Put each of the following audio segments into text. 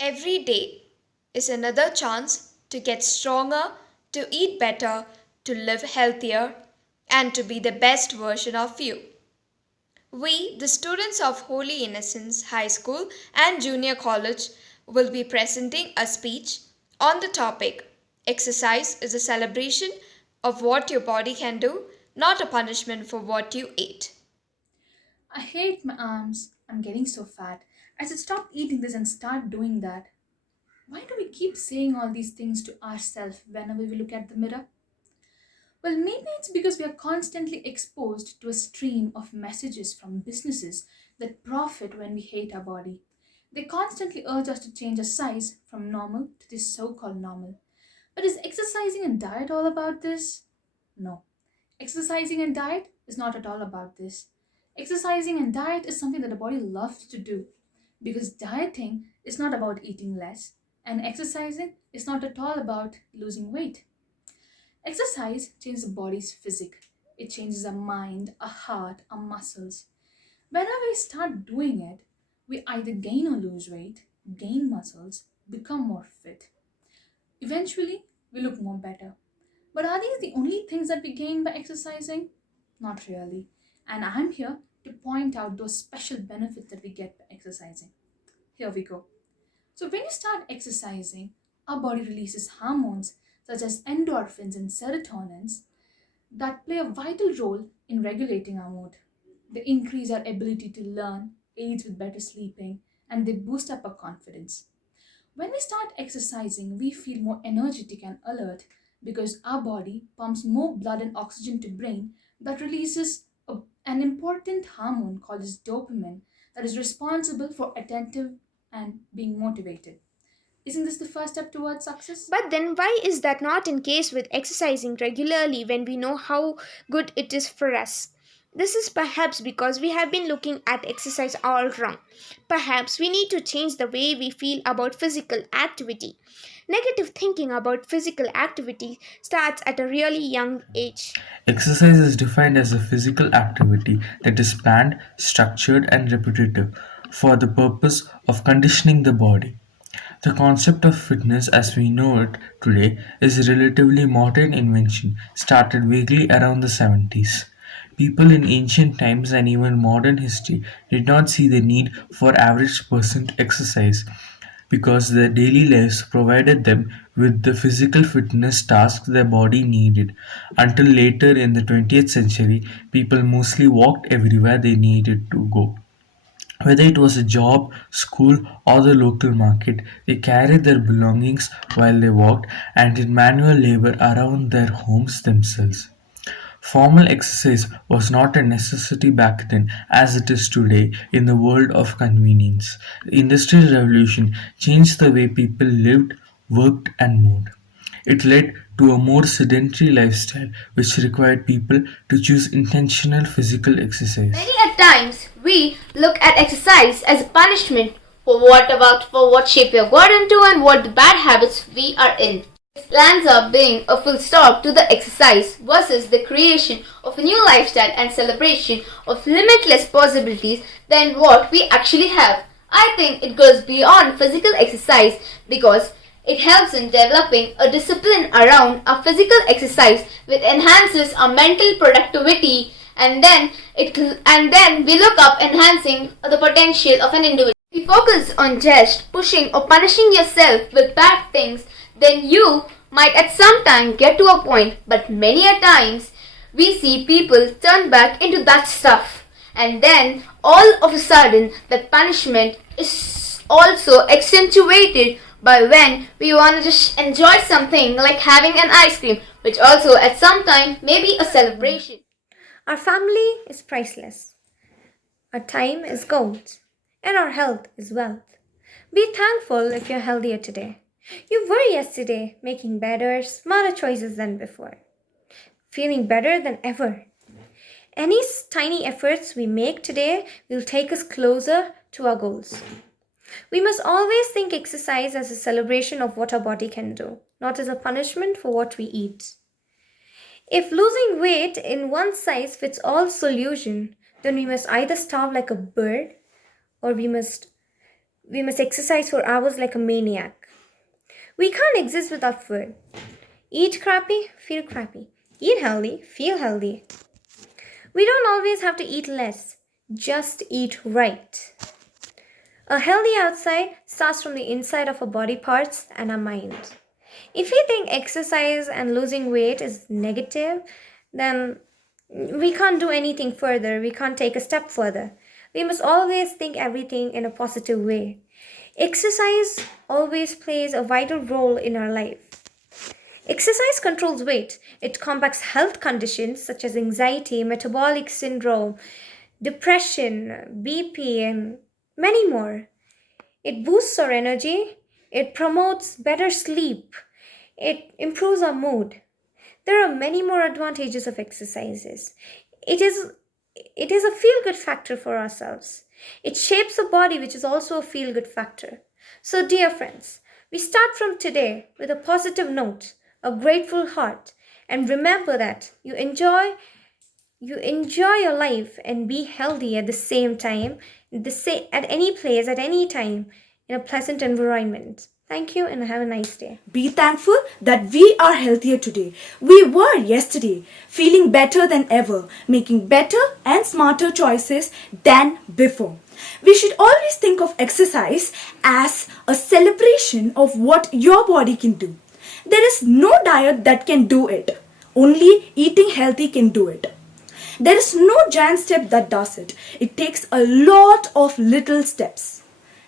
Every day is another chance to get stronger, to eat better, to live healthier, and to be the best version of you. We, the students of Holy Innocents High School and Junior College, will be presenting a speech on the topic Exercise is a celebration of what your body can do, not a punishment for what you ate. I hate my arms. I'm getting so fat. I should stop eating this and start doing that. Why do we keep saying all these things to ourselves whenever we look at the mirror? Well, maybe it's because we are constantly exposed to a stream of messages from businesses that profit when we hate our body. They constantly urge us to change our size from normal to this so called normal. But is exercising and diet all about this? No. Exercising and diet is not at all about this. Exercising and diet is something that the body loves to do because dieting is not about eating less and exercising is not at all about losing weight. Exercise changes the body's physique. It changes our mind, our heart, our muscles. Whenever we start doing it, we either gain or lose weight, gain muscles, become more fit. Eventually, we look more better. But are these the only things that we gain by exercising? Not really. And I'm here to point out those special benefits that we get by exercising. Here we go. So, when you start exercising, our body releases hormones such as endorphins and serotonins that play a vital role in regulating our mood. They increase our ability to learn, aids with better sleeping, and they boost up our confidence. When we start exercising, we feel more energetic and alert because our body pumps more blood and oxygen to brain that releases an important hormone called as dopamine that is responsible for attentive and being motivated. Isn't this the first step towards success? But then, why is that not in case with exercising regularly when we know how good it is for us? This is perhaps because we have been looking at exercise all wrong. Perhaps we need to change the way we feel about physical activity. Negative thinking about physical activity starts at a really young age. Exercise is defined as a physical activity that is planned, structured, and repetitive for the purpose of conditioning the body. The concept of fitness as we know it today is a relatively modern invention, started vaguely around the 70s. People in ancient times and even modern history did not see the need for average person to exercise because their daily lives provided them with the physical fitness tasks their body needed. Until later in the 20th century, people mostly walked everywhere they needed to go. Whether it was a job, school, or the local market, they carried their belongings while they walked and did manual labor around their homes themselves. Formal exercise was not a necessity back then as it is today in the world of convenience. The Industrial Revolution changed the way people lived, worked, and moved. It led to a more sedentary lifestyle which required people to choose intentional physical Many exercise. a times we look at exercise as a punishment for what shape we have got into and what the bad habits we are in. This lands up being a full stop to the exercise versus the creation of a new lifestyle and celebration of limitless possibilities than what we actually have. I think it goes beyond physical exercise because it helps in developing a discipline around our physical exercise which enhances our mental productivity and then we look up enhancing the potential of an individual. If you focus on just pushing or punishing yourself with bad things, then you might at some time get to a point, but many a times we see people turn back into that stuff. And then all of a sudden that punishment is also accentuated by when we want to just enjoy something like having an ice cream, which also at some time may be a celebration. Our family is priceless. Our time is gold. And our health is wealth. Be thankful if you're healthier today. You were yesterday making better, smarter choices than before. Feeling better than ever. Any tiny efforts we make today will take us closer to our goals. We must always think exercise as a celebration of what our body can do, not as a punishment for what we eat. If losing weight in one size fits all solution, then we must either starve like a bird or We must exercise for hours like a maniac. We can't exist without food. Eat crappy, feel crappy. Eat healthy, feel healthy. We don't always have to eat less, just eat right. A healthy outside starts from the inside of our body parts and our mind. If we think exercise and losing weight is negative, then we can't do anything further. We can't take a step further. We must always think everything in a positive way. Exercise always plays a vital role in our life. Exercise controls weight. It combats health conditions such as anxiety, metabolic syndrome, depression, BP, and many more. It boosts our energy. It promotes better sleep. It improves our mood. There are many more advantages of exercises. It is a feel good factor for ourselves. It shapes the body, which is also a feel good factor. So, dear friends, we start from today with a positive note, a grateful heart, and remember that you enjoy your life and be healthy at the same time, at any place, at any time, in a pleasant environment. Thank you and have a nice day. Be thankful that we are healthier today. We were yesterday, feeling better than ever, making better and smarter choices than before. We should always think of exercise as a celebration of what your body can do. There is no diet that can do it. Only eating healthy can do it. There is no giant step that does it. It takes a lot of little steps.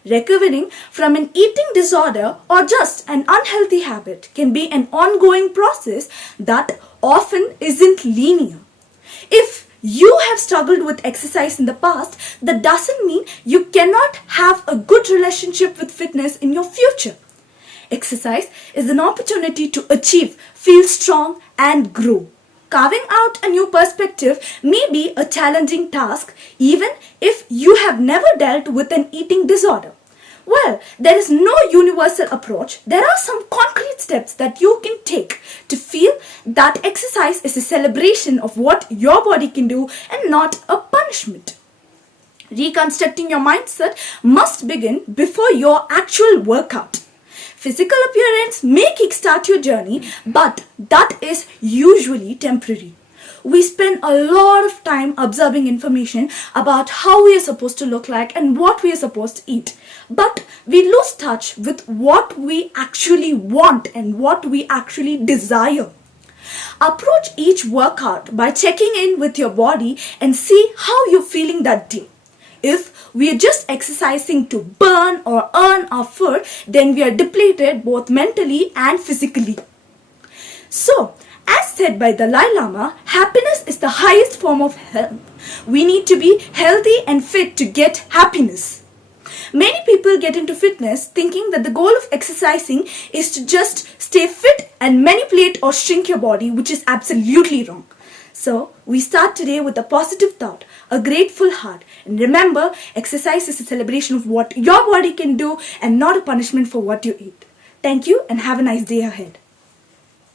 Recovering from an eating disorder or just an unhealthy habit can be an ongoing process that often isn't linear. If you have struggled with exercise in the past, that doesn't mean you cannot have a good relationship with fitness in your future. Exercise is an opportunity to achieve, feel strong, and grow. Carving out a new perspective may be a challenging task even if you have never dealt with an eating disorder. Well, there is no universal approach. There are some concrete steps that you can take to feel that exercise is a celebration of what your body can do and not a punishment. Reconstructing your mindset must begin before your actual workout. Physical appearance may kickstart your journey, but that is usually temporary. We spend a lot of time absorbing information about how we are supposed to look like and what we are supposed to eat. But we lose touch with what we actually want and what we actually desire. Approach each workout by checking in with your body and see how you're feeling that day. If we are just exercising to burn or earn our food, then we are depleted both mentally and physically. So, as said by the Dalai Lama, happiness is the highest form of health. We need to be healthy and fit to get happiness. Many people get into fitness thinking that the goal of exercising is to just stay fit and manipulate or shrink your body, which is absolutely wrong. So, we start today with a positive thought, a grateful heart. And remember, exercise is a celebration of what your body can do and not a punishment for what you eat. Thank you and have a nice day ahead.